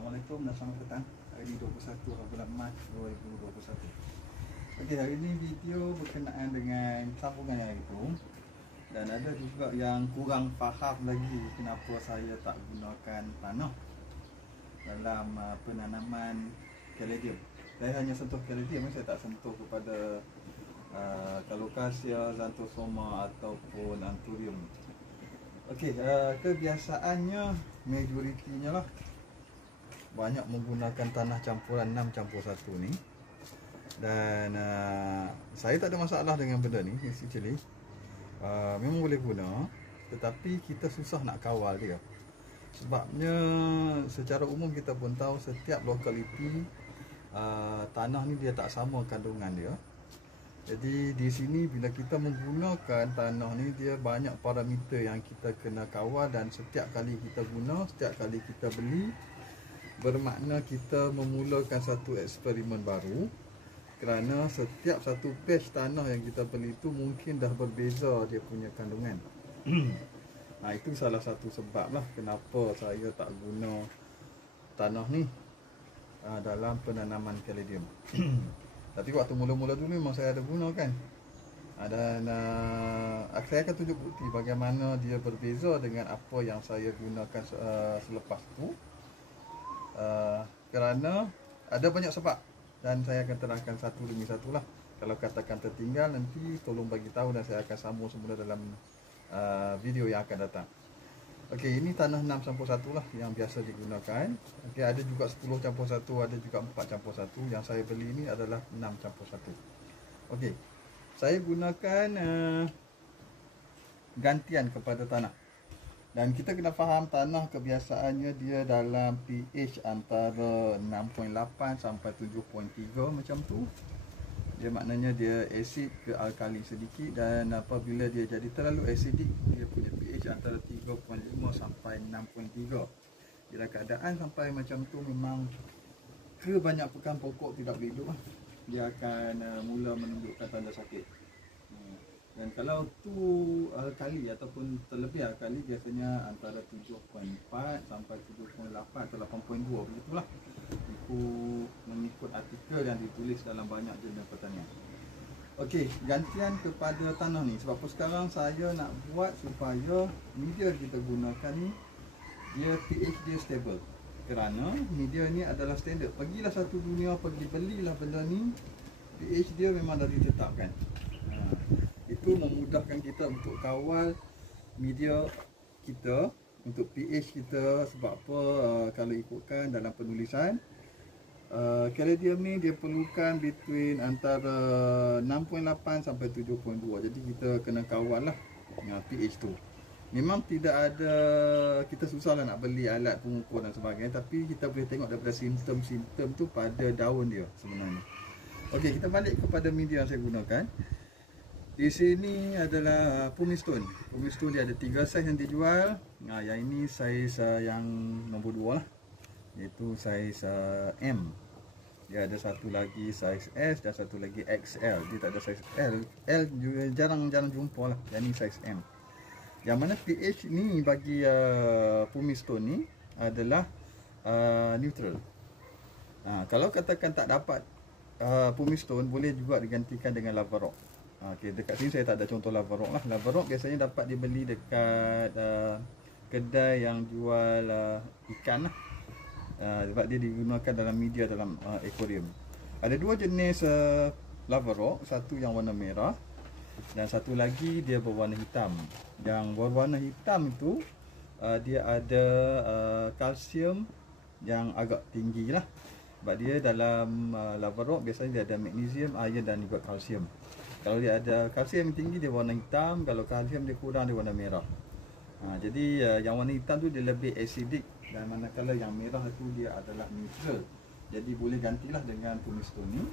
Assalamualaikum dan selamat petang. Hari ini 21 bulan Mac 2021. Okey, hari ini video berkenaan dengan sambungan yang itu. Dan ada juga yang kurang faham lagi kenapa saya tak gunakan tanah dalam penanaman caladium. Saya hanya sentuh caladium, saya tak sentuh kepada Colocasia, Xanthosoma ataupun Anthurium. Okey, kebiasaannya majoritinya lah banyak menggunakan tanah campuran 6:1 ni. Dan saya tak ada masalah dengan benda ni actually. Memang boleh guna, tetapi kita susah nak kawal dia. Sebabnya secara umum kita pun tahu setiap lokaliti tanah ni dia tak sama kandungan dia. Jadi di sini bila kita menggunakan tanah ni, dia banyak parameter yang kita kena kawal. Dan setiap kali kita guna, setiap kali kita beli, bermakna kita memulakan satu eksperimen baru. Kerana setiap satu batch tanah yang kita beli itu mungkin dah berbeza dia punya kandungan. Nah, itu salah satu sebab lah kenapa saya tak guna tanah ni dalam penanaman caladium. Tapi waktu mula-mula dulu memang saya ada guna kan. Dan saya akan tunjuk bukti bagaimana dia berbeza dengan apa yang saya gunakan selepas tu. Kerana ada banyak sebab, dan saya akan terangkan satu demi satu lah. Kalau katakan tertinggal, nanti tolong bagi tahu dan saya akan sambung semula dalam video yang akan datang. Okey, ini tanah 6:1 lah yang biasa digunakan. Okey, ada juga 10:1, ada juga 4:1. Yang saya beli ini adalah 6:1. Okey, saya gunakan gantian kepada tanah. Dan kita kena faham tanah kebiasaannya dia dalam pH antara 6.8 sampai 7.3 macam tu. Dia maknanya dia asid ke alkali sedikit. Dan apabila dia jadi terlalu acidic, dia punya pH antara 3.5 sampai 6.3. Bila keadaan sampai macam tu, memang kebanyakan pokok tidak boleh hidup lah. Dia akan mula menunjukkan tanda sakit. Dan kalau tu alkali ataupun terlebih alkali, biasanya antara 7.4 sampai 7.8 atau 8.2 begitulah. Itu mengikut artikel yang ditulis dalam banyak jurnal pertanian. Okey, gantian kepada tanah ni. Sebab sekarang saya nak buat supaya media kita gunakan ni dia pH dia stable. Kerana media ni adalah standard. Pergilah satu dunia, pergi belilah benda ni, pH dia memang dah ditetapkan. Itu memudahkan kita untuk kawal media kita, untuk pH kita. Sebab apa? Kalau ikutkan dalam penulisan, caladium ni dia perlukan between antara 6.8 sampai 7.2. Jadi kita kena kawal lah pH tu. Memang tidak ada, kita susah lah nak beli alat pengukur dan sebagainya, tapi kita boleh tengok daripada simptom-simptom tu pada daun dia sebenarnya. Okey, kita balik kepada media yang saya gunakan. Di sini adalah pumicestone. Pumicestone dia ada 3 saiz yang dijual. Yang ini saiz yang nombor 2 lah, iaitu saiz M. Dia ada satu lagi saiz S dan satu lagi XL. Dia tak ada saiz L. L jarang jumpa lah. Yang ni saiz M. Yang mana pH ni bagi pumicestone ni adalah neutral. Kalau katakan tak dapat pumicestone, boleh juga digantikan dengan lava rock. Okay, dekat sini saya tak ada contoh lava rock lah. Lava rock biasanya dapat dibeli dekat kedai yang jual ikan lah. Sebab dia digunakan dalam media dalam aquarium. Ada dua jenis lava rock. Satu yang warna merah dan satu lagi dia berwarna hitam. Yang berwarna hitam itu dia ada kalsium yang agak tinggi lah. Sebab dia dalam lava rock biasanya dia ada magnesium, iron dan juga kalsium. Kalau dia ada kalsium yang tinggi, dia warna hitam. Kalau kalsium dia kurang, dia warna merah. Jadi yang warna hitam tu dia lebih acidic, dan manakala yang merah tu dia adalah neutral. Jadi boleh gantilah dengan pumicestone ni.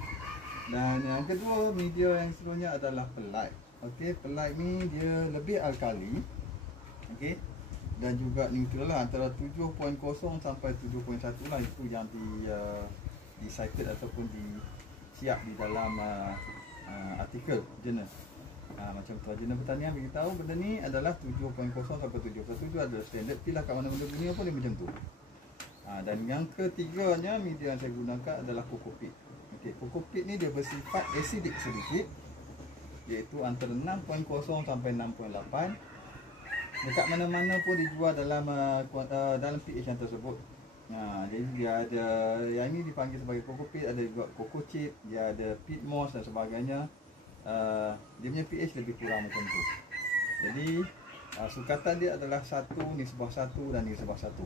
Dan yang kedua, media yang seterusnya adalah perlite. Okey, perlite ni dia lebih alkali. Okey, dan juga neutral lah, antara 7.0 sampai 7.1 lah. Itu yang di-cited ataupun disiap di dalam artikel jurnal. Macam tu, jurnal pertanian beritahu benda ni adalah 7.0 sampai 7.1 adalah standard. Pilih kat mana benda dunia pun dia macam tu. Dan yang ketiganya media yang saya gunakan adalah kokopit. Okey, kokopit ni dia bersifat acidic sedikit, iaitu antara 6.0 sampai 6.8. Dekat mana-mana pun dijual dalam dalam pH yang tersebut. Jadi dia ada yang ini dipanggil sebagai kokopit, ada juga coco chip, dia ada peat moss dan sebagainya. Dia punya pH lebih kurang macam tu. Jadi sukatan dia adalah 1:1 dan 1:1.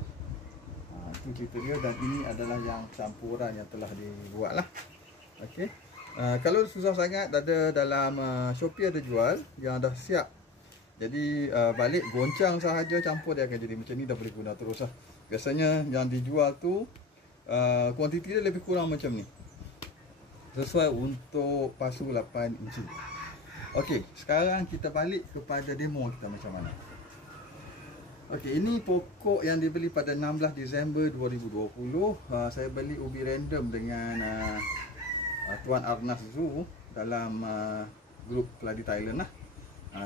Itu cerita dia, dan ini adalah yang campuran yang telah dibuat lah. Okey. Kalau susah sangat, ada dalam Shopee ada jual yang dah siap. Jadi balik goncang sahaja campur, dia akan jadi macam ni, dah boleh guna terus lah. Biasanya yang dijual tu kuantiti dia lebih kurang macam ni, sesuai untuk pasu 8 inci. Okey, sekarang kita balik kepada demo kita macam mana. Okey, ini pokok yang dibeli pada 16 Disember 2020. Saya beli ubi random dengan Tuan Arnas Zoo dalam grup Keladi Thailand lah.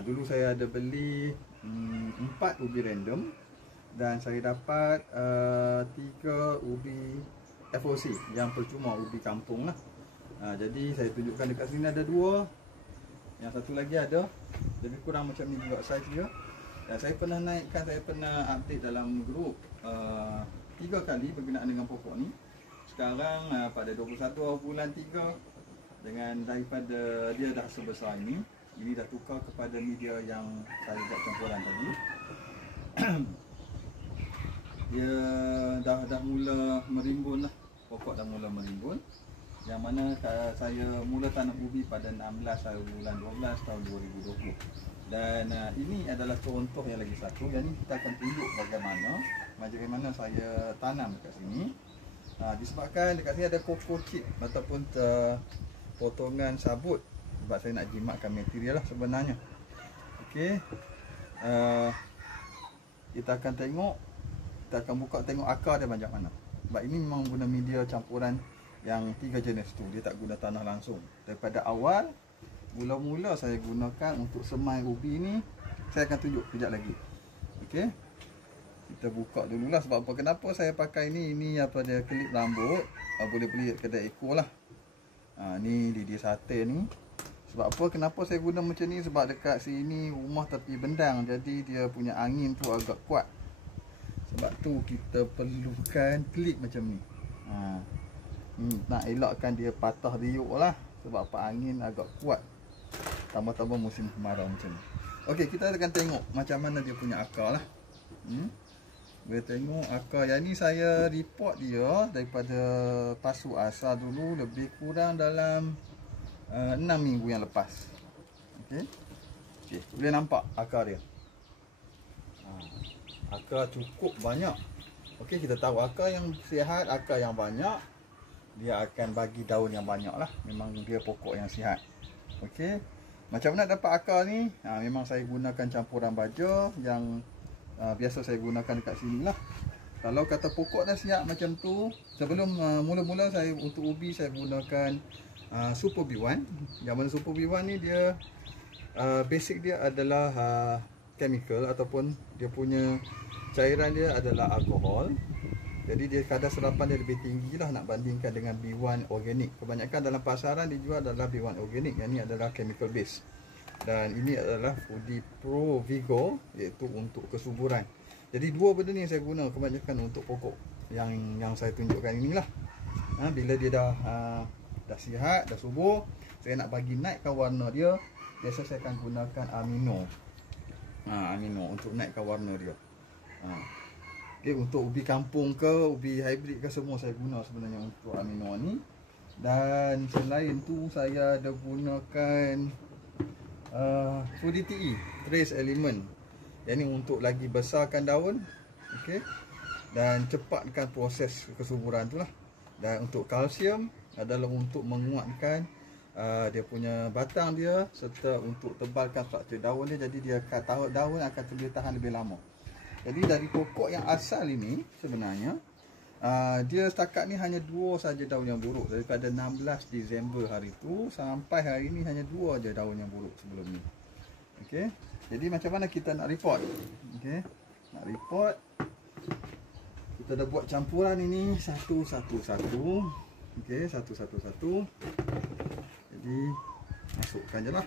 Dulu saya ada beli 4 ubi random dan saya dapat 3 ubi FOC yang percuma, ubi kampung lah. Jadi saya tunjukkan dekat sini ada 2. Yang satu lagi ada. Jadi kurang macam ni juga saiz dia. Dan saya pernah naikkan, saya pernah update dalam grup 3 kali berkenaan dengan pokok ni. Sekarang pada 21 bulan 3, dengan daripada dia dah sebesar ini dah tukar kepada media yang saya buat campuran tadi. Dia dah mula merimbun lah, pokok dah mula merimbun. Yang mana saya mula tanam ubi pada 16 bulan 12 tahun 2020. Dan ini adalah contoh yang lagi satu. Yang ni kita akan tunjuk bagaimana saya tanam dekat sini. Disebabkan dekat sini ada coco chip ataupun potongan sabut, sebab saya nak jimatkan material lah sebenarnya. Okey, kita akan tengok, kita akan buka tengok akar dia macam mana. Sebab ini memang guna media campuran yang 3 jenis tu, dia tak guna tanah langsung. Daripada awal, mula-mula saya gunakan untuk semai ubi ni, saya akan tunjuk kejap lagi. Okey, kita buka dululah. Sebab apa, kenapa saya pakai ni? Ini apa dia, klip rambut. Boleh beli kat kedai ekor lah. Ni lidi sate ni. Sebab apa, kenapa saya guna macam ni? Sebab dekat sini rumah tepi bendang, jadi dia punya angin tu agak kuat. Sebab tu kita perlukan klip macam ni. Nak elakkan dia patah riuk lah. Sebab apa, angin agak kuat, tambah-tambah musim kemarau macam ni. Okey, kita akan tengok macam mana dia punya akar lah. Boleh tengok akar yang ni, saya report dia daripada pasu asal dulu, lebih kurang dalam 6 minggu yang lepas. Okey, boleh nampak akar dia. Akar cukup banyak. Okey, kita tahu akar yang sihat, akar yang banyak, dia akan bagi daun yang banyak lah. Memang dia pokok yang sihat. Okey, macam mana dapat akar ni? Memang saya gunakan campuran baja yang biasa saya gunakan dekat sini lah. Kalau kata pokok dah siap macam tu, sebelum mula-mula saya untuk ubi, saya gunakan Super B1. Yang mana Super B1 ni dia basic dia adalah chemical, ataupun dia punya cairan dia adalah alkohol. Jadi dia kadar serapan dia lebih tinggi lah nak bandingkan dengan B1 organic. Kebanyakan dalam pasaran dijual adalah B1 organic, yang ni adalah chemical base. Dan ini adalah Foodie Pro Vigo, iaitu untuk kesuburan. Jadi 2 benda ni yang saya guna kebanyakan untuk pokok yang saya tunjukkan inilah. Bila dia dah sihat, dah subur, saya nak bagi naikkan warna dia, biasa saya akan gunakan amino. Amino untuk naikkan warna dia. Okay, untuk ubi kampung ke ubi hybrid ke, semua saya guna sebenarnya untuk amino ni. Dan selain tu saya ada gunakan Foodie TE Trace Element. Yang ni untuk lagi besarkan daun, okey, dan cepatkan proses kesuburan tu lah. Dan untuk kalsium adalah untuk menguatkan dia punya batang dia, serta untuk tebalkan struktur daun dia, jadi dia daun akan boleh tahan lebih lama. Jadi dari pokok yang asal ini sebenarnya dia setakat ni hanya 2 saja daun yang buruk. Daripada 16 Disember hari tu sampai hari ni hanya 2 je daun yang buruk sebelum ni. Okey, jadi macam mana kita nak report? Okey, nak report, Kita dah buat campuran ini satu. Okey, satu. Jadi masukkan je lah.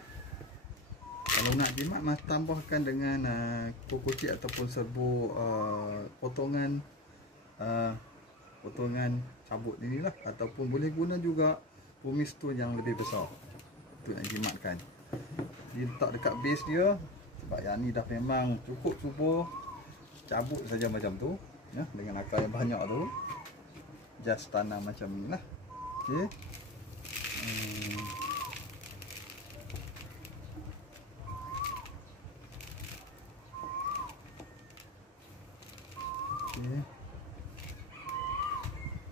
Kalau nak jimat, mas tambahkan dengan kokocik ataupun serbuk potongan cabut ini lah, ataupun boleh guna juga pumice tu yang lebih besar untuk nak jimatkan. Dia letak dekat base dia, sebab yang ni dah memang cukup subur. Cabut saja macam tu ya, dengan akar yang banyak tu, just tanam macam ni lah. Okey.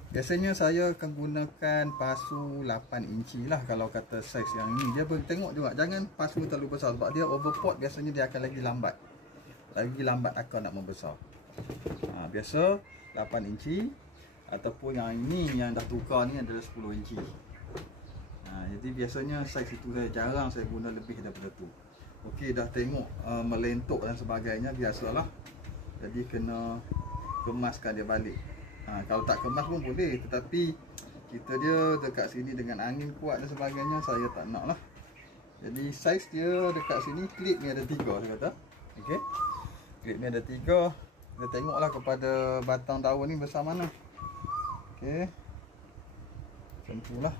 Biasanya saya akan gunakan pasu 8 inci lah kalau kata saiz yang ini. Dia tengok juga, jangan pasu terlalu besar sebab dia overpot, biasanya dia akan lagi lambat akar nak membesar. Biasa 8 inci, ataupun yang ini yang dah tukar ni adalah 10 inci. Jadi biasanya saiz itu saya jarang saya guna lebih daripada tu. Okey, dah tengok melentuk dan sebagainya, biasalah. Jadi kena kemaskan dia balik. Kalau tak kemas pun boleh, tetapi kita dia dekat sini dengan angin kuat dan sebagainya, saya tak nak lah. Jadi saiz dia dekat sini, klip ni ada 3 saya kata. Okey, klip ni ada 3. Kita tengoklah kepada batang daun ni besar mana. Okey, macam tu lah.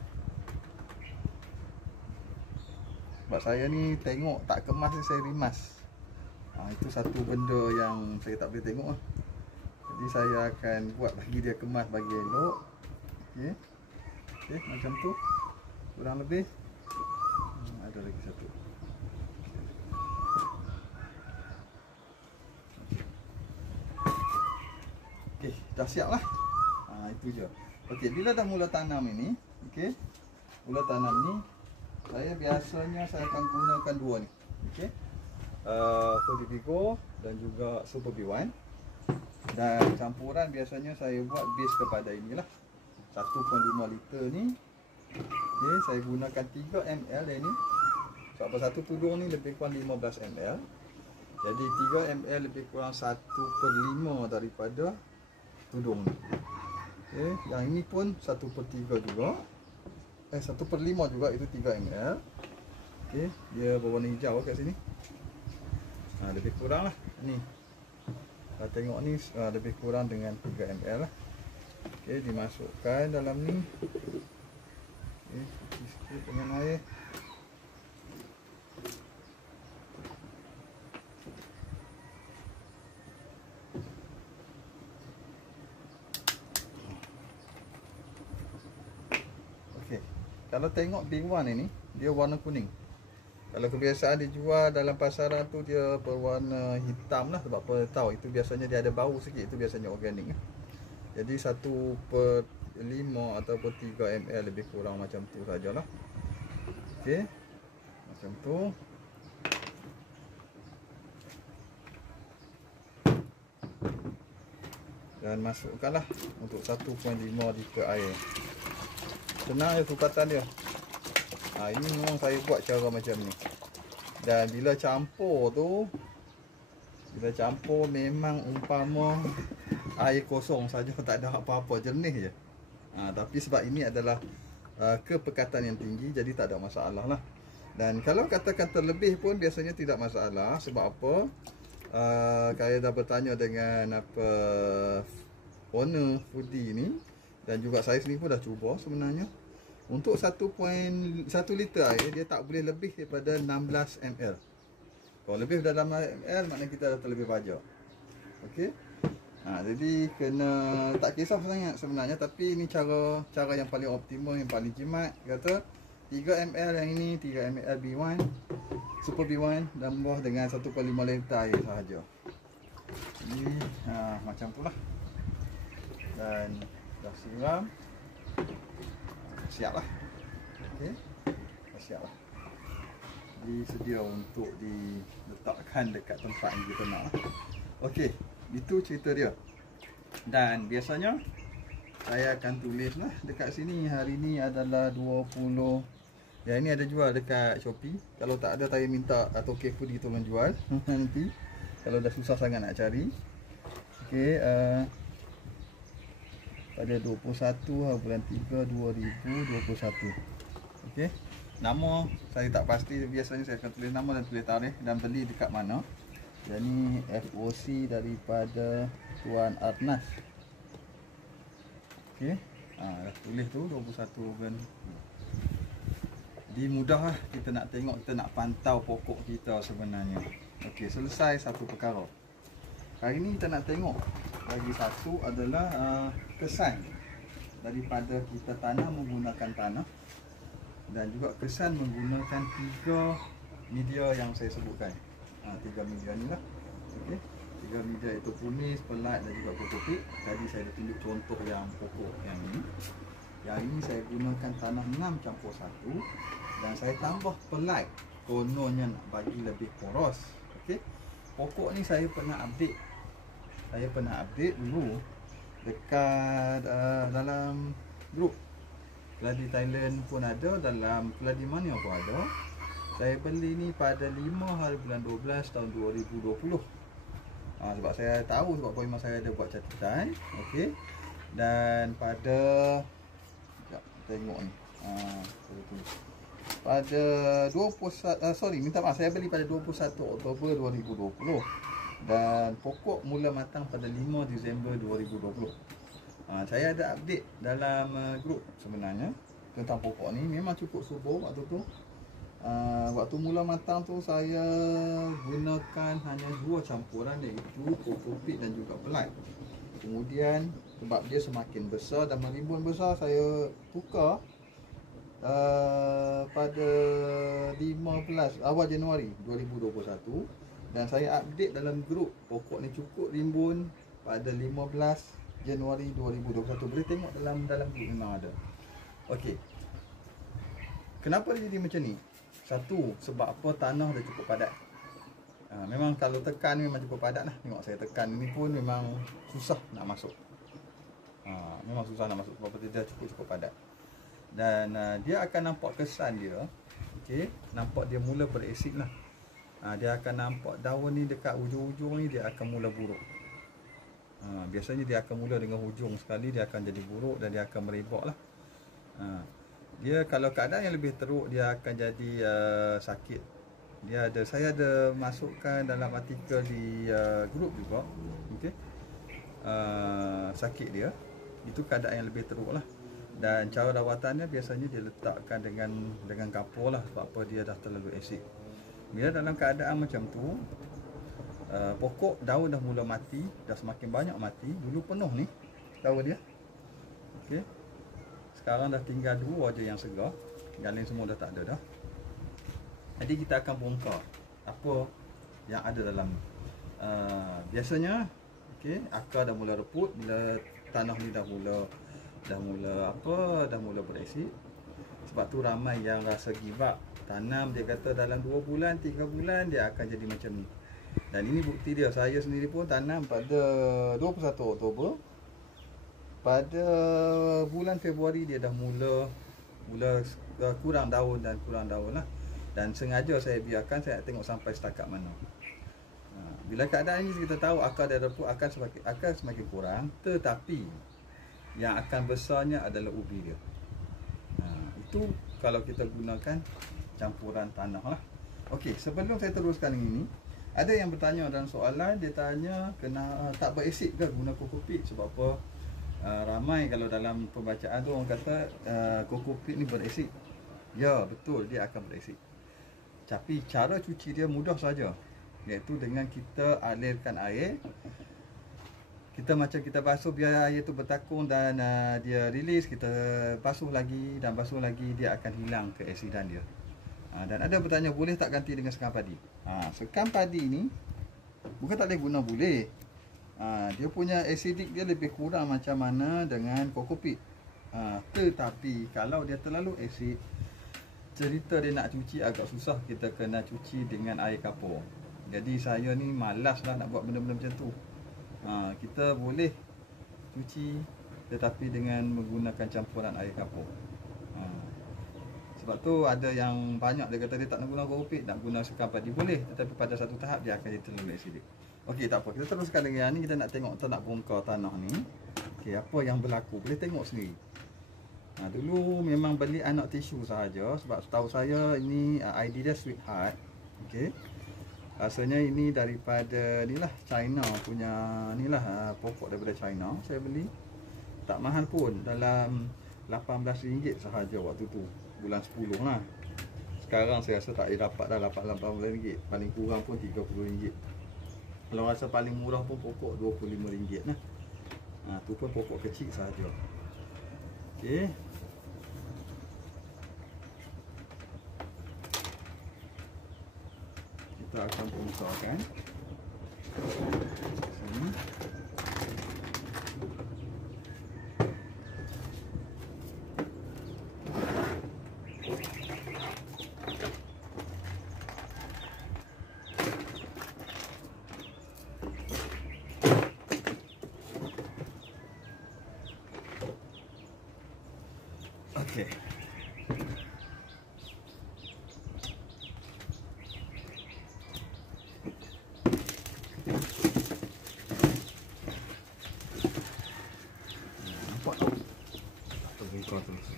Sebab saya ni tengok tak kemas ni saya rimas. Itu satu benda yang saya tak boleh tengok lah. Jadi saya akan buat bagi dia kemas bagi elok. Okey. Okey, macam tu. Kurang lebih. Ada lagi satu. Okey, dah siap lah. Itu je. Okey, bila dah mula tanam ini, okey. Mula tanam ni, saya biasanya saya akan gunakan 2 ni. Okey. Fertivigo dan juga Super B1. Dan campuran biasanya saya buat base kepada inilah 1.5 liter ni. Okey, saya gunakan 3 ml ini. Sebab satu tudung ni lebih kurang 15 ml. Jadi 3 ml lebih kurang 1/5 daripada tudung ni. Okey, yang ini pun 1/3 juga. 1/5 juga, itu 3 ml. Okey, dia berwarna hijau kat sini. Lebih kurang lah ni. Tengok ni lebih kurang dengan 3 ml lah. Okey, dimasukkan dalam ni. Okey, sikit dengan air. Okey, kalau tengok B1 ini dia warna kuning. Kalau kebiasaan dijual dalam pasaran tu dia berwarna hitam lah, sebab apa tahu itu biasanya dia ada bau sikit, itu biasanya organik lah. Jadi 1/5 ataupun 3 ml lebih kurang macam tu sajalah. Okey, macam tu. Dan masukkanlah untuk 1.5 liter air. Senang je tukatan dia. Ini memang saya buat cara macam ni. Dan bila campur tu, memang umpama air kosong saja, tak ada apa-apa, jernih je. Tapi sebab ini adalah kepekatan yang tinggi, jadi tak ada masalah lah. Dan kalau katakan terlebih pun biasanya tidak masalah. Sebab apa? Saya dah bertanya dengan owner foodie ni, dan juga saya sendiri pun dah cuba sebenarnya. Untuk 1 liter air, dia tak boleh lebih daripada 16 ml. Kalau lebih daripada 16 ml, maknanya kita dah terlebih baja. Okey. Jadi kena, tak kisah sangat sebenarnya, tapi ini cara yang paling optimal, yang paling jimat. Kata 3 ml yang ini, 3 ml B1 Super B1 tambah dengan 1/5 liter air sahaja. Jadi macam tu lah. Dan dah siram, siap lah. Okey, dah siap lah. Jadi sedia untuk diletakkan dekat tempat yang kita nak. Okey, itu cerita dia. Dan biasanya saya akan tulis lah dekat sini, hari ni adalah 20. Ya, ini ada jual dekat Shopee. Kalau tak ada, saya minta atau Foodie tolong jual nanti kalau dah susah sangat nak cari. Okey, pada 21 bulan 3 2021. Okey. Nama saya tak pasti, biasanya saya akan tulis nama dan tulis tarikh dan beli dekat mana. Dan ni FOC daripada Tuan Arnas. Okey. Dah tulis tu 21 bulan. Jadi mudah lah kita nak tengok, kita nak pantau pokok kita sebenarnya. Okey, selesai satu perkara. Hari ni kita nak tengok lagi satu adalah kesan daripada kita tanam menggunakan tanah, dan juga kesan menggunakan 3 media yang saya sebutkan. 3 media ni lah. Okey. 3 media itu punis, pelat dan juga kokopit. Tadi saya dah tunjuk contoh yang pokok yang ini. Yang ini saya gunakan tanah 6 campur 1 dan saya tambah pelat kononnya nak bagi lebih poros. Okey. Pokok ni saya pernah update. Saya pernah update dulu dekat dalam grup Keladi Thailand pun ada, dalam Keladi Mania pun ada. Saya beli ni pada 5 hari bulan 12 tahun 2020. Sebab saya tahu, sebab memang saya ada buat catatan. Okey. Dan pada tengok ni. Pada 21 minta maaf, saya beli pada 21 Oktober 2020 dan pokok mula matang pada 5 Disember 2020. Saya ada update dalam grup sebenarnya tentang pokok ni. Memang cukup subur waktu tu. Waktu mula matang tu saya gunakan hanya 2 campuran, iaitu kokopit dan juga pelat. Kemudian sebab dia semakin besar dan merimbun besar, saya tukar pada 15 awal Januari 2021 dan saya update dalam grup pokok ni cukup rimbun pada 15 Januari 2021. Boleh tengok dalam grup memang ada. Okey. Kenapa dia jadi macam ni? Satu, sebab apa, tanah dah cukup padat. Memang kalau tekan memang cukup padat lah. Tengok saya tekan ni pun memang susah nak masuk. Memang susah nak masuk sebab dia cukup padat. Dan dia akan nampak kesan dia. Okey, nampak dia mula berasid lah. Dia akan nampak daun ni dekat hujung-hujung ni dia akan mula buruk. Biasanya dia akan mula dengan hujung sekali, dia akan jadi buruk dan dia akan merebak lah. Dia kalau keadaan yang lebih teruk, dia akan jadi sakit. Saya ada masukkan dalam artikel di grup juga. Okey. Sakit dia itu keadaan yang lebih teruk lah. Dan cara rawatannya biasanya dia letakkan dengan kapur lah, sebab apa, dia dah terlalu asid. Bila dalam keadaan macam tu, pokok daun dah mula mati, dah semakin banyak mati. Dulu penuh ni daun dia. Okey. Sekarang dah tinggal 2 aja yang segar. Yang lain semua dah tak ada dah. Jadi kita akan bongkar apa yang ada dalam ni. Biasanya okey, akar dah mula reput bila tanah ni dah mula berasid. Sebab tu ramai yang rasa give up. Tanam, dia kata dalam 2 bulan, 3 bulan dia akan jadi macam ni. Dan ini bukti dia. Saya sendiri pun tanam pada 21 Oktober. Pada bulan Februari dia dah mula kurang daun lah. Dan sengaja saya biarkan, saya tengok sampai setakat mana. Bila keadaan ini kita tahu akar dia reput, akan semakin kurang, tetapi yang akan besarnya adalah ubi dia. Itu kalau kita gunakan campuran tanah lah. Okey, sebelum saya teruskan ini, ada yang bertanya dalam soalan, dia tanya tak berasid ke guna kokopit? Sebab apa? Ramai kalau dalam pembacaan tu orang kata kokopit ni berasid. Ya, betul, dia akan berasid. Tapi cara cuci dia mudah saja, iaitu dengan kita alirkan air. Kita basuh biar air tu bertakung dan dia release, kita basuh lagi dan basuh lagi, dia akan hilang keasidan dia. Dan ada bertanya, boleh tak ganti dengan sekam padi? Sekam padi ni bukan tak boleh guna, boleh. Dia punya acidic dia lebih kurang macam mana dengan kokopit. Tetapi kalau dia terlalu asid, cerita dia nak cuci agak susah. Kita kena cuci dengan air kapur. Jadi saya ni malas lah nak buat benda-benda macam tu. Kita boleh cuci tetapi dengan menggunakan campuran air kapur. Sebab tu ada yang banyak dia kata dia tak nak guna kokopit, nak guna sekam padi, boleh, tetapi pada satu tahap dia akan jadi terlalu acidic. Okey, tak apa, kita teruskan dengan yang ni. Kita nak tengok, kita nak bongkar tanah ni. Okey, apa yang berlaku boleh tengok sendiri. Dulu memang beli anak tisu sahaja sebab setahu saya ini ID dia Sweetheart. Okey. Rasanya ini daripada inilah China punya inilah pokok daripada China. Saya beli tak mahal pun, dalam RM18 sahaja waktu tu, bulan 10 lah. Sekarang saya rasa tak dapat dah RM18, paling kurang pun RM30. Kalau rasa paling murah pun pokok RM25 lah. Tu pun pokok kecil sahaja. Okey. Kita akan bongkarkan sini. Okey.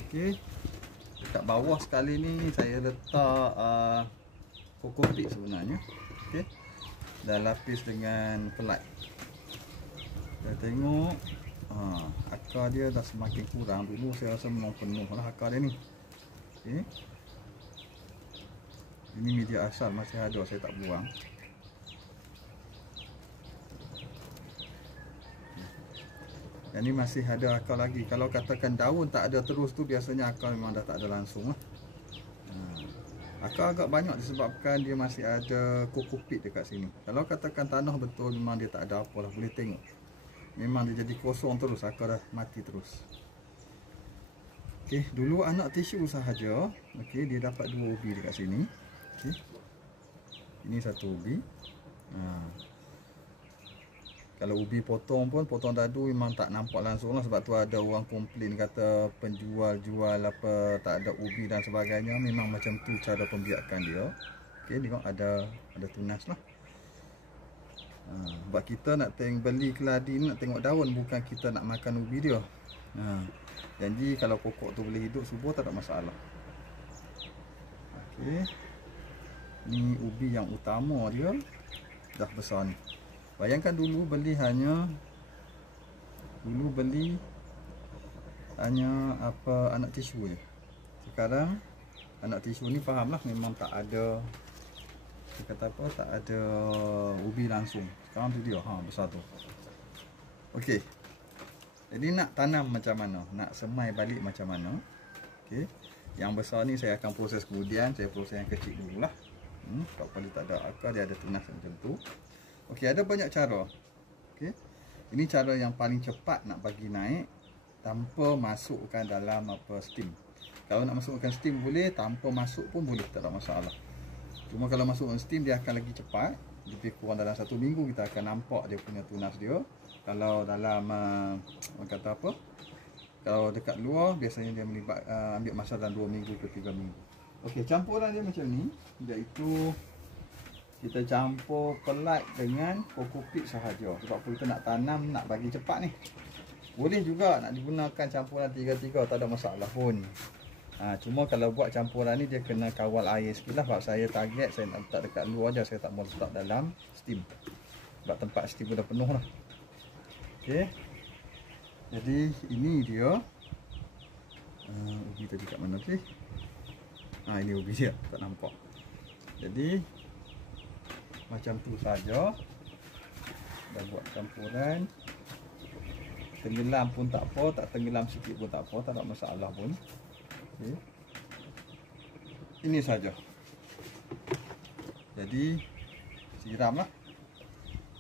Okey. Dekat bawah sekali ni saya letak kokopit sebenarnya. Okey. Dan lapis dengan pelat. Kita tengok akar dia dah semakin kurang. Dulu saya rasa memang penuh lah akar dia ni. Okey. Ini media asal masih ada, saya tak buang. Yang ni masih ada akar lagi. Kalau katakan daun tak ada terus tu, biasanya akar memang dah tak ada langsung lah. Akar agak banyak disebabkan dia masih ada kokopit dekat sini. Kalau katakan tanah betul, memang dia tak ada apa lah. Boleh tengok, memang dia jadi kosong terus, akar dah mati terus. Okey, dulu anak tisu sahaja. Okey, dia dapat 2 ubi dekat sini. Okey, ini 1 ubi. Kalau ubi potong pun, potong dadu memang tak nampak langsung lah. Sebab tu ada orang komplain kata penjual jual apa tak ada ubi dan sebagainya. Memang macam tu cara pembiakan dia. Okey, tengok ada tunas lah. Sebab kita nak beli keladi nak tengok daun, bukan kita nak makan ubi dia. Janji kalau pokok tu boleh hidup subur tak ada masalah. Okey, ni ubi yang utama dia dah besar ni. Bayangkan dulu beli hanya anak tisu je. Sekarang anak tisu ni fahamlah memang tak ada, dia kata apa, tak ada ubi langsung. Sekarang tu dia besar tu. Okey. Jadi nak tanam macam mana? Nak semai balik macam mana? Okey. Yang besar ni saya akan proses kemudian, saya proses yang kecil dululah. Kalau tak ada akar, dia ada tunas macam tu. Okey, ada banyak cara. Okey. Ini cara yang paling cepat nak bagi naik tanpa masukkan dalam steam. Kalau nak masukkan steam boleh, tanpa masuk pun boleh, tak ada masalah. Cuma kalau masukkan steam dia akan lagi cepat. Lebih kurang dalam 1 minggu kita akan nampak dia punya tunas dia. Kalau dalam kata apa? Kalau dekat luar biasanya dia ambil masa dalam 2 minggu ke 3 minggu. Okey, campuran dia macam ni, iaitu kita campur pelat dengan kokopit sahaja. Sebab kita nak tanam, nak bagi cepat ni. Boleh juga nak digunakan campuran 3-3, tak ada masalah pun. Cuma kalau buat campuran ni dia kena kawal air sikit lah. Sebab saya target saya nak letak dekat luar je, saya tak mau letak dalam steam. Sebab tempat steam dah penuh lah. Okey. Jadi ini dia. Ubi tadi kat mana sih? Ini ubi dia, tak nampak. Jadi macam tu saja. Dah buat campuran. Tenggelam pun tak apa, tak tenggelam sikit pun tak apa, tak ada masalah pun. Okay. Ini saja. Jadi siramlah.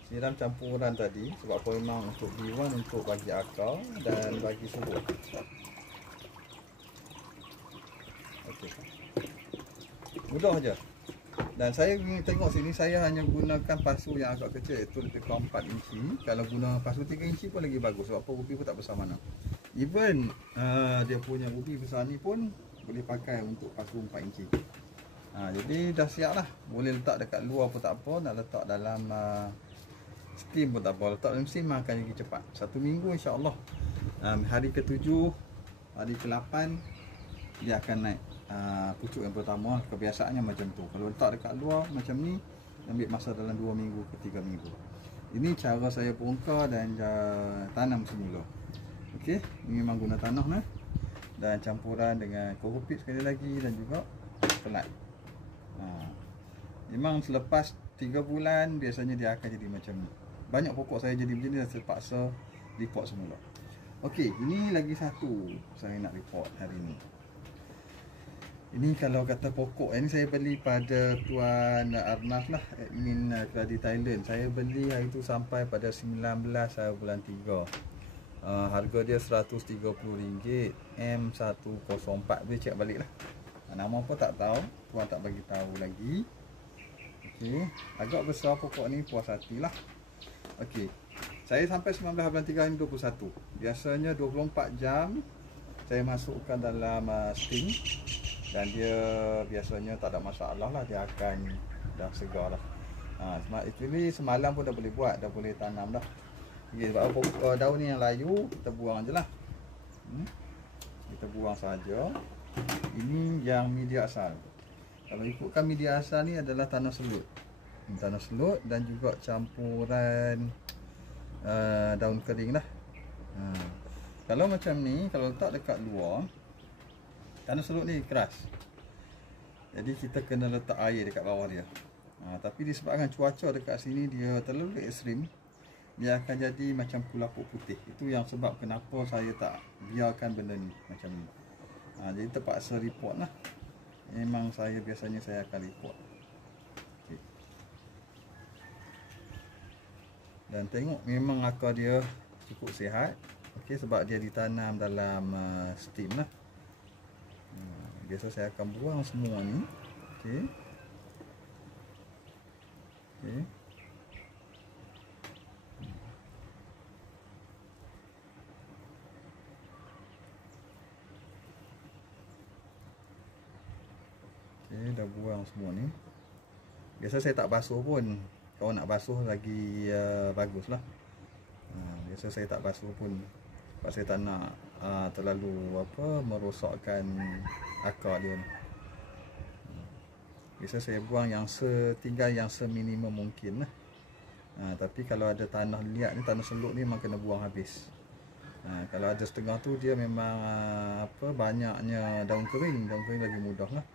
Siram campuran tadi sebab apa, memang untuk B1 untuk bagi akar dan bagi subur. Okey. Mudah aja. Dan saya tengok sini saya hanya gunakan pasu yang agak kecil, iaitu lebih kurang 4 inci. Kalau guna pasu 3 inci pun lagi bagus sebab apa, ubi pun tak besar mana. Even dia punya ubi besar ni pun boleh pakai untuk pasu 4 inci. Jadi dah siap lah. Boleh letak dekat luar pun tak apa, nak letak dalam steam pun tak apa. Letak dalam steam akan lagi cepat. 1 minggu insya-Allah Hari ke-7, hari ke-8 dia akan naik pucuk yang pertama. Kebiasaannya macam tu. Kalau letak dekat luar macam ni, ambil masa dalam 2 minggu ke 3 minggu. Ini cara saya bongkar dan tanam semula. Okey, ini memang guna tanah nah. Dan campuran dengan kokopit sekali lagi dan juga pelat. Memang selepas 3 bulan biasanya dia akan jadi macam ni. Banyak pokok saya jadi macam ni dan terpaksa report semula. Okey, ini lagi satu saya nak report hari ni. Ini kalau kata pokok, ini saya beli pada Tuan Arnaf lah, admin Keladi Thailand. Saya beli hari tu sampai pada 19 bulan 3. Harga dia RM130, M104. Boleh cek balik lah. Nama apa tak tahu, Tuan tak bagi tahu lagi. Okey, agak besar pokok ni, puas hati lah. Okey, saya sampai 19 bulan 3 ini 21. Biasanya 24 jam saya masukkan dalam steam. Dan dia biasanya tak ada masalah lah, dia akan dah segar lah. Itu ni semalam pun dah boleh buat, dah boleh tanam dah. Okay, sebab daun ni yang layu, kita buang je lah. Kita buang saja. Ini yang media asal. Kalau ikutkan media asal ni adalah tanah selut. Tanah selut dan juga campuran daun kering lah. Kalau macam ni, kalau letak dekat luar, tanah selut ni keras. Jadi kita kena letak air dekat bawah dia. Tapi disebabkan cuaca dekat sini dia terlalu ekstrim, dia akan jadi macam kulapuk putih. Itu yang sebab kenapa saya tak biarkan benda ni macam ni. Jadi terpaksa report lah. Memang biasanya saya akan report. Okay. Dan tengok memang akar dia cukup sihat. Okay, sebab dia ditanam dalam steam lah. Biasa saya akan buang semua ni. Okey. Okey. Okey, dah buang semua ni. Biasa saya tak basuh pun. Kalau nak basuh lagi baguslah. Biasa saya tak basuh pun. Sebab saya tak nak terlalu merosakkan akar dia ni. Biasa saya buang yang tinggal yang seminimum mungkin lah. Tapi kalau ada tanah liat ni, tanah selut ni memang kena buang habis. Kalau ada setengah tu dia memang banyaknya daun kering lagi mudah lah.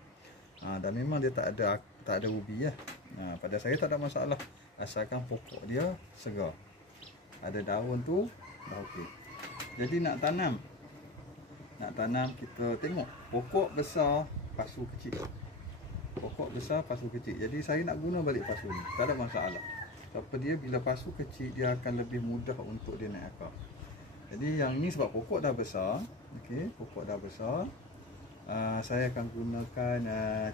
Dan memang dia tak ada ubi lah. Pada saya tak ada masalah, asalkan pokok dia segar, ada daun tu dah okey. Jadi nak tanam kita tengok pokok besar, pasu kecil. Pokok besar, pasu kecil. Jadi saya nak guna balik pasu ni, tak ada masalah. Sebab dia bila pasu kecil dia akan lebih mudah untuk dia naik akar. Jadi yang ni sebab pokok dah besar, okey, pokok dah besar. Saya akan gunakan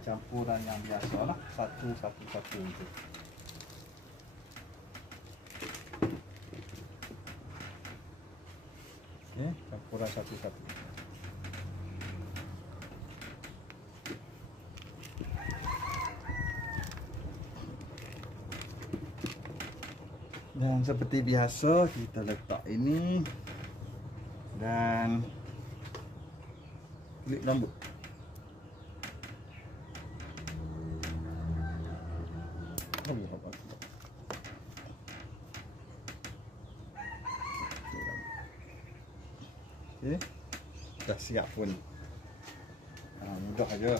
campuran yang biasalah, satu je. Okey, campuran satu-satu. Dan seperti biasa kita letak ini dan klip rambut. Okey, dah siap pun. Mudah aja.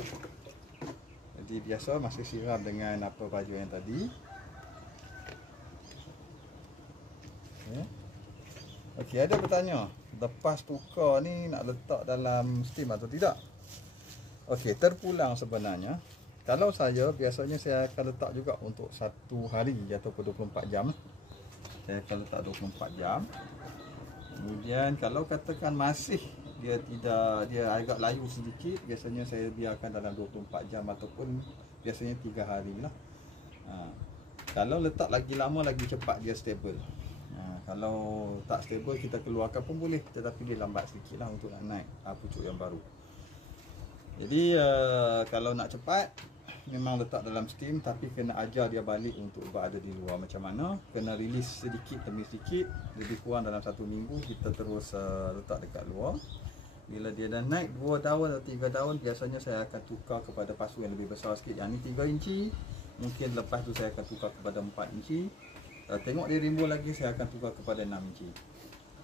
Jadi biasa masih siram dengan baju yang tadi. Okey, ada bertanya, lepas tukar ni nak letak dalam steam atau tidak? Okey, terpulang sebenarnya. Kalau saya, biasanya saya akan letak juga untuk 1 hari ataupun 24 jam. Saya akan letak 24 jam. Kemudian kalau katakan masih dia agak layu sedikit, biasanya saya biarkan dalam 24 jam ataupun biasanya 3 hari lah. Kalau letak lagi lama lagi cepat dia stable. Kalau tak stable kita keluarkan pun boleh, tetapi dia lambat sedikit lah untuk nak naik pucuk yang baru. Jadi kalau nak cepat, memang letak dalam steam, tapi kena ajar dia balik untuk berada di luar macam mana. Kena release sedikit demi sedikit, lebih kurang dalam 1 minggu kita terus letak dekat luar. Bila dia dah naik 2 daun atau 3 daun, biasanya saya akan tukar kepada pasu yang lebih besar sikit. Yang ni 3 inci, mungkin lepas tu saya akan tukar kepada 4 inci. Tengok dia rimbun lagi, saya akan tukar kepada 6 inci.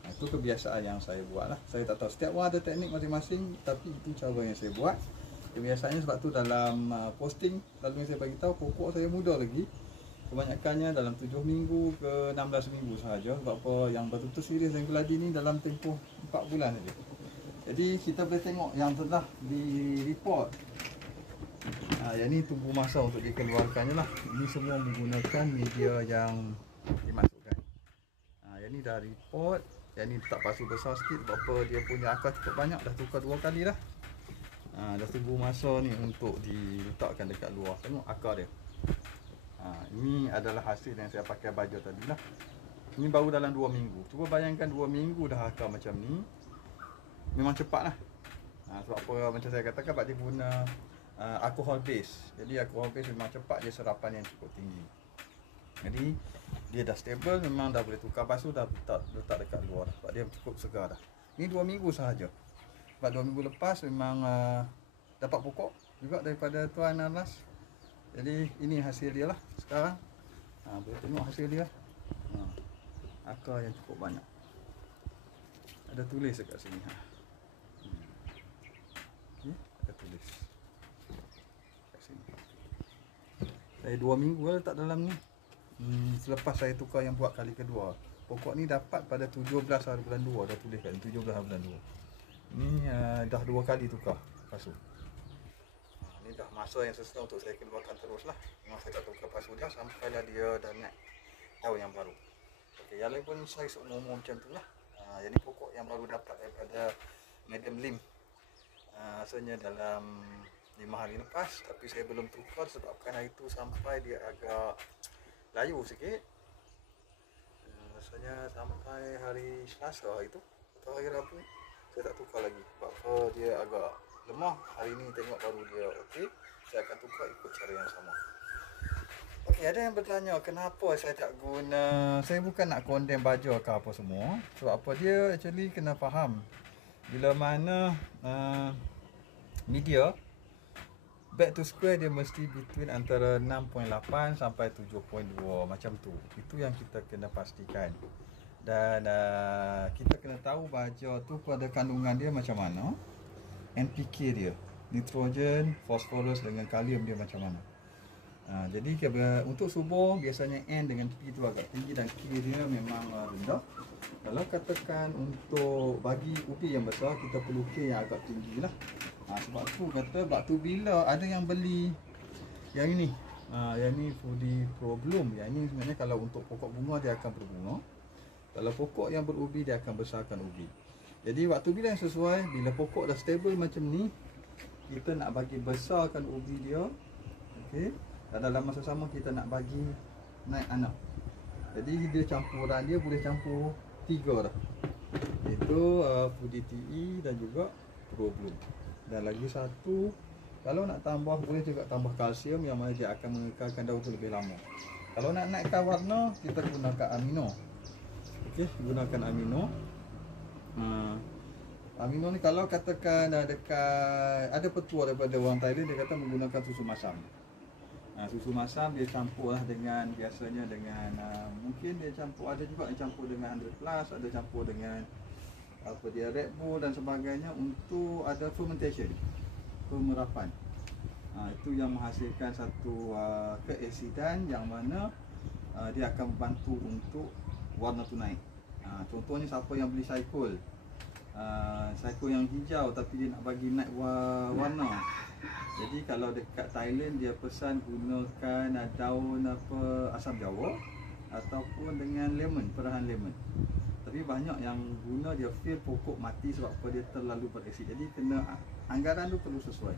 Itu kebiasaan yang saya buat lah. Saya tak tahu, setiap orang ada teknik masing-masing, tapi itu cara yang saya buat. Kebiasaannya sebab tu dalam posting selalu saya bagi tahu pokok saya muda lagi. Kebanyakannya dalam 7 minggu ke 16 minggu sahaja. Sebab apa, yang betul-betul serius yang geladi ni dalam tempoh 4 bulan saja. Jadi kita boleh tengok yang telah di report. Yang ni tunggu masa untuk dikeluarkannya lah. Ini semua menggunakan media yang dimasukkan. Yang ni dah report. Yang ni tak pasu besar sikit sebab apa, dia punya akar cukup banyak. Dah tukar 2 kali dah. Dah tunggu masa ni untuk diletakkan dekat luar. Tengok akar dia. Ini adalah hasil yang saya pakai baju tadi lah. Ini baru dalam 2 minggu. Cuba bayangkan 2 minggu dah akar macam ni. Memang cepat lah. Sebab apa, macam saya katakan, sebab dia guna alcohol base. Jadi alcohol base memang cepat, dia serapan yang cukup tinggi. Jadi dia dah stable, memang dah boleh tukar pasu, dah letak dekat luar. Sebab dia cukup segar dah. Ini 2 minggu sahaja. Sebab 2 minggu lepas memang dapat pokok juga daripada Tuan Anas. Jadi ini hasil dia lah sekarang. Boleh tengok hasil dia. Akar yang cukup banyak. Ada tulis dekat sini. Okay, ada tulis dekat sini. Saya 2 minggu lah letak dalam ni. Selepas saya tukar yang buat kali kedua. Pokok ni dapat pada 17 hari bulan 2. Dah tulis kat 17 hari bulan 2. Ni dah 2 kali tukar pasu. Ni dah masa yang sesuai untuk saya keluarkan terus lah. Memang saya tak tukar pasu dah sampailah dia dah naik daun yang baru. Okay, yang lain pun saya umum macam tu lah. Yang ni pokok yang baru dapat daripada medium limb. Asalnya dalam 5 hari lepas, tapi saya belum tukar sebabkan hari tu sampai dia agak layu sikit. Rasanya sampai hari Selasa hari tu atau hari Rabu saya tak tukar lagi sebab dia agak lemah. Hari ni tengok baru dia okey, saya akan tukar ikut cara yang sama. Okey, ada yang bertanya kenapa saya tak guna. Saya bukan nak condemn baju ke apa semua. Sebab apa, dia actually kena faham bila mana media back to square dia mesti between antara 6.8 sampai 7.2 macam tu. Itu yang kita kena pastikan. Dan kita kena tahu baja tu pada kandungan dia macam mana, NPK dia, nitrogen, fosforus dengan kalium dia macam mana. Jadi untuk subur biasanya N dengan P tu agak tinggi dan K dia memang rendah. Kalau katakan untuk bagi ubi yang besar, kita perlu K yang agak tinggi lah. Sebab tu kata, sebab tu bila ada yang beli yang ini, yang ni Foodie Pro Bloom, yang ini sebenarnya kalau untuk pokok bunga dia akan berbunga. Kalau pokok yang berubi dia akan besarkan ubi. Jadi waktu bila yang sesuai, bila pokok dah stable macam ni, kita nak bagi besarkan ubi dia. Okey. Dan dalam masa sama kita nak bagi naik anak. Jadi dia campuran dia boleh campur 3 dah. Itu Foodie TE dan juga Pro Bloom. Dan lagi satu, kalau nak tambah boleh juga tambah kalsium yang mana dia akan mengekalkan daun tu lebih lama. Kalau nak naikkan warna, kita gunakan amino. Okey, gunakan amino. Amino ni kalau katakan dekat ada petua daripada orang Thailand, dia kata menggunakan susu masam. Susu masam dia campur lah dengan biasanya dengan mungkin dia campur, ada juga yang campur dengan 100 plus, ada campur dengan apa dia Red Bull dan sebagainya untuk ada fermentation, pemerapan. Itu yang menghasilkan satu keasidan yang mana dia akan membantu untuk warna tu naik. Contohnya siapa yang beli Saikul, Saikul yang hijau tapi dia nak bagi naik warna. Jadi kalau dekat Thailand dia pesan gunakan daun asam jawa ataupun dengan lemon, perahan lemon. Tapi banyak yang guna dia feel pokok mati sebab apa, dia terlalu berasid. Jadi kena anggaran tu perlu sesuai.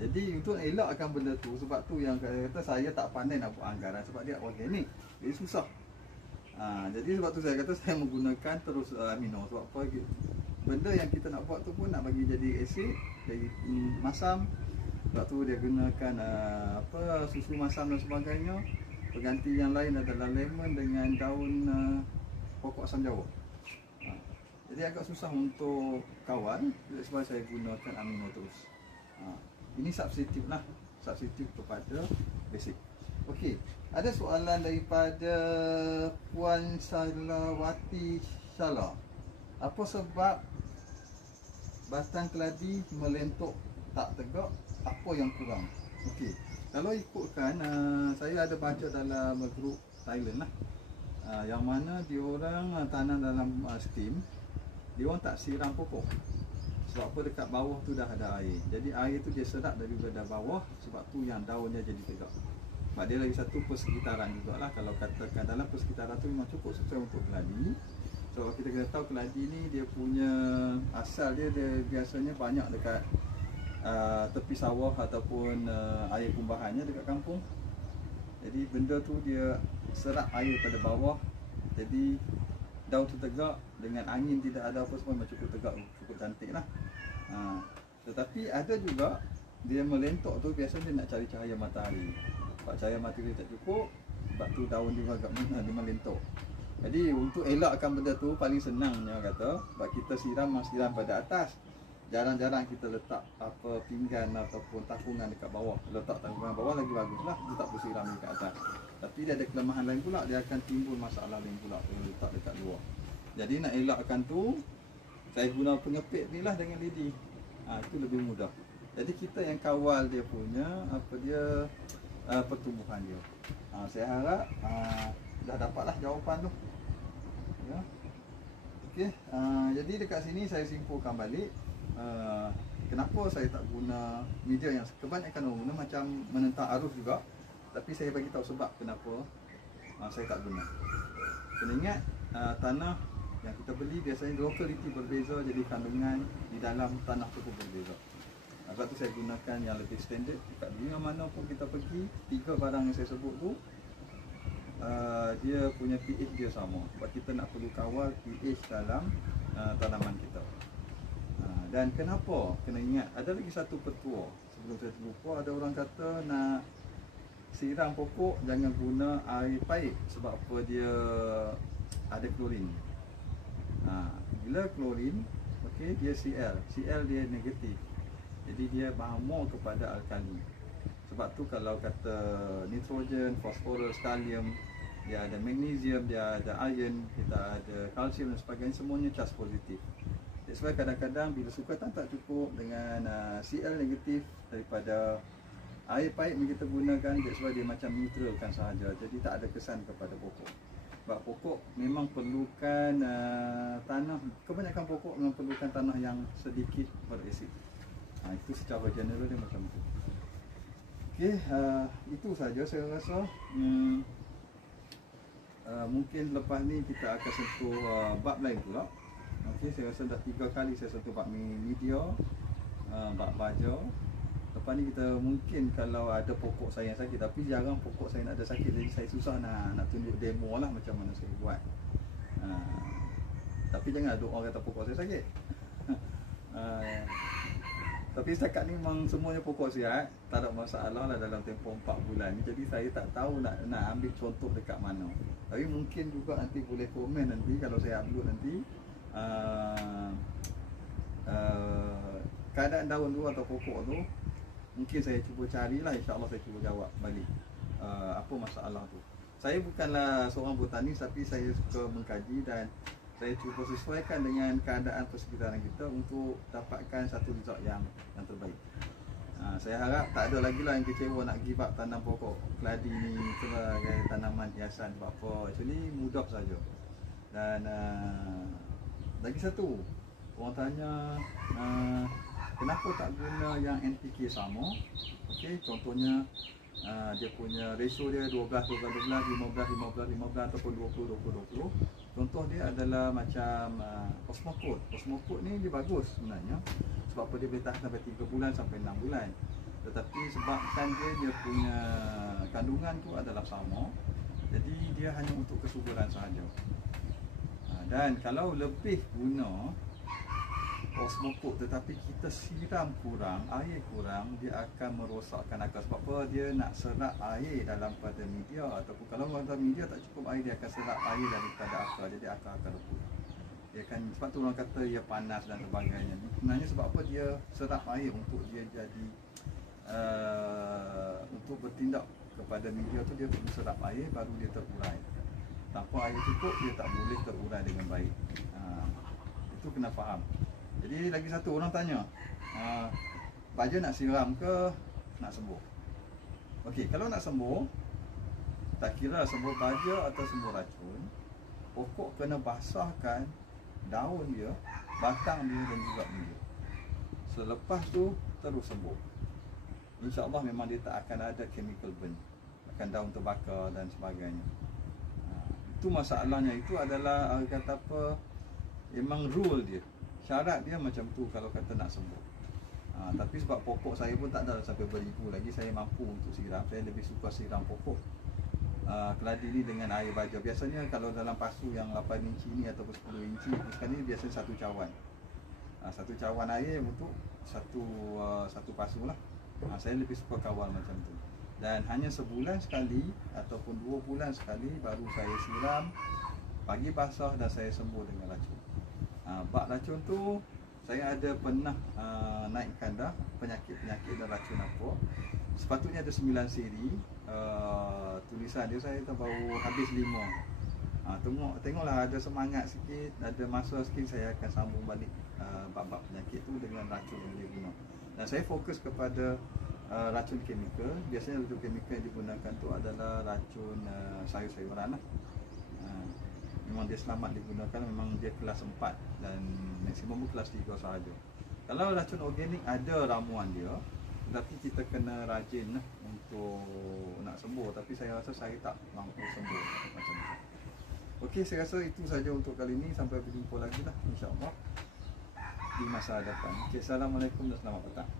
Jadi untuk elakkan benda tu, sebab tu yang kata saya tak pandai nak buat anggaran sebab dia organik. Jadi susah. Jadi sebab tu saya kata saya menggunakan terus amino. Sebab apa, benda yang kita nak buat tu pun nak bagi jadi asid, jadi masam. Sebab tu dia gunakan susu masam dan sebagainya. Pengganti yang lain adalah lemon dengan daun pokok asam jawa. Jadi agak susah untuk kawal, sebab saya gunakan amino terus. Ini substitute lah, substitute kepada basic. Okey, ada soalan daripada Puan Salawati Syala. Apa sebab batang keladi melentok tak tegak? Apa yang kurang? Okey, kalau ikutkan saya ada baca dalam grup Thailand lah, yang mana diorang tanam dalam steam. Dia orang tak siram pokok. Sebab apa, dekat bawah tu dah ada air. Jadi air tu dia serap daripada bawah. Sebab tu yang daunnya jadi tegak. Sebab dia lagi satu persekitaran jugalah. Kalau katakan dalam persekitaran tu memang cukup sesuai untuk keladi. So kita kena tahu keladi ni dia punya asal dia biasanya banyak dekat tepi sawah ataupun air kumbahannya dekat kampung. Jadi benda tu dia serap air pada bawah. Jadi daun tu tegak, dengan angin tidak ada apa semua, cukup tegak, cukup cantik lah. Tetapi ada juga dia melentok tu biasanya dia nak cari cahaya matahari. Sebab cahaya matahari tak cukup, sebab tu daun dia agak mana dia melentok. Jadi untuk elakkan benda tu paling senangnya kata, sebab kita siram pada atas. Jarang-jarang kita letak pinggan ataupun takungan dekat bawah. Letak takungan bawah lagi bagus lah, kita tak perlu siram dekat atas. Tapi dia ada kelemahan lain pula, dia akan timbul masalah lain pula kalau letak dekat luar. Jadi nak elakkan tu, saya guna pengepit ni lah dengan lidi. Itu lebih mudah. Jadi kita yang kawal dia punya pertumbuhan dia. Saya harap dah dapatlah jawapan tu. Ya. Okey, jadi dekat sini saya simpulkan balik. Kenapa saya tak guna media yang kebanyakan orang guna, macam menentang arus juga. Tapi saya bagi tahu sebab kenapa saya tak guna. Kena ingat tanah yang kita beli biasanya locality berbeza, jadi kandungan di dalam tanah tu pun berbeza. Sebab tu saya gunakan yang lebih standard. Dekat dunia mana pun kita pergi, 3 barang yang saya sebut tu dia punya pH dia sama. Sebab kita nak perlu kawal pH dalam tanaman kita. Dan kenapa? Kena ingat, ada lagi satu petua. Sebelum saya terlupa, ada orang kata nak siram pokok jangan guna air paip. Sebab apa? Dia ada klorin. Bila klorin, okay, dia Cl dia negatif. Jadi dia more kepada alkali. Sebab tu kalau kata nitrogen, fosforus, kalium, dia ada magnesium, dia ada iron, kita ada kalsium dan sebagainya, semuanya charge positif. That's why kadang-kadang bila sukatan tak cukup dengan Cl negatif daripada air paip yang kita gunakan, that's why dia macam neutralkan sahaja. Jadi tak ada kesan kepada pokok. Sebab pokok memang perlukan tanah, kebanyakan pokok memang perlukan tanah yang sedikit berasid. Itu secara general dia macam tu. Okey, itu saja saya rasa. Mungkin lepas ni kita akan sentuh bab lain pula. Okey, saya rasa dah 3 kali saya sentuh bab media, bab baja. Lepas ni kita mungkin kalau ada pokok saya yang sakit, tapi jarang pokok saya nak ada sakit, jadi saya susah nak tunjuk demo lah macam mana saya buat. Tapi jangan ada orang kata pokok saya sakit. Tapi setakat ni memang semuanya pokok sihat, tak ada masalah lah dalam tempoh 4 bulan ni. Jadi saya tak tahu nak ambil contoh dekat mana. Tapi mungkin juga nanti boleh komen nanti kalau saya upload nanti keadaan daun tu atau pokok tu. Mungkin saya cuba carilah, insya-Allah saya cuba jawab balik apa masalah tu. Saya bukanlah seorang botani, tapi saya suka mengkaji dan saya cuba sesuaikan dengan keadaan persekitaran kita untuk dapatkan satu result yang terbaik. Saya harap tak ada lagi lah yang kecewa nak give up tanam pokok keladi ni sebagai tanaman hiasan. Sebab apa? Actually mudah saja. Dan lagi satu, orang tanya kenapa tak guna yang NPK sama. Okey, contohnya dia punya ratio dia 12, 12, 12, 15, 15, 15 ataupun 20, 20, 20. Contoh dia adalah macam Osmocote. Osmocote ni dia bagus sebenarnya. Sebab apa? Dia boleh tahan sampai 3 bulan sampai 6 bulan. Tetapi sebabkan dia punya kandungan tu adalah sama, jadi dia hanya untuk kesuburan sahaja. Dan kalau lebih guna semokok, tetapi kita siram kurang, air kurang, dia akan merosakkan akar. Sebab apa? Dia nak serap air dalam pada media, ataupun kalau pada media tak cukup air, dia akan serap air daripada akar, jadi akar akan reput. Dia kan, sebab tu orang kata ia panas dan sebagainya. Sebenarnya sebab apa? Dia serap air untuk dia jadi untuk bertindak kepada media tu, dia perlu serap air baru dia terurai. Tanpa air cukup, dia tak boleh terurai dengan baik. Itu kena faham. Jadi lagi satu, orang tanya, baja nak siram ke nak sembuh? Okey, kalau nak sembuh, tak kira sembuh baja atau sembuh racun, pokok kena basahkan daun dia, batang dia dan juga media. Selepas tu terus sembuh. InsyaAllah memang dia tak akan ada chemical burn, akan daun terbakar dan sebagainya. Itu masalahnya. Itu adalah kata apa, memang rule dia, syarat dia macam tu kalau kata nak sembuh. Tapi sebab pokok saya pun tak ada sampai beribu lagi, saya mampu untuk siram. Saya lebih suka siram pokok keladi ni dengan air baja. Biasanya kalau dalam pasu yang 8 inci ni ataupun 10 inci, sekarang ni biasanya satu cawan. Satu cawan air untuk satu pasu lah. Saya lebih suka kawal macam tu. Dan hanya sebulan sekali ataupun 2 bulan sekali baru saya siram, pagi basah dan saya sembuh dengan racun. Bak racun tu saya ada pernah naikkan dah penyakit-penyakit dan racun apa. Sepatutnya ada 9 siri. Tulisan dia saya tu baru habis 5. Tengoklah ada semangat sikit, ada masa sikit, saya akan sambung balik bab-bab penyakit tu dengan racun yang dia guna. Dan saya fokus kepada racun kimia. Biasanya racun kimia yang digunakan tu adalah racun sayur-sayuran lah. Memang dia selamat digunakan, memang dia kelas 4 dan maksimum kelas 3 sahaja. Kalau racun organik ada ramuan dia, tetapi kita kena rajin lah untuk nak sembuh. Tapi saya rasa saya tak mampu sembuh macam tu. Okey, saya rasa itu saja untuk kali ini. Sampai berjumpa lagi lah, insyaAllah di masa hadapan. Okay, Assalamualaikum dan selamat petang.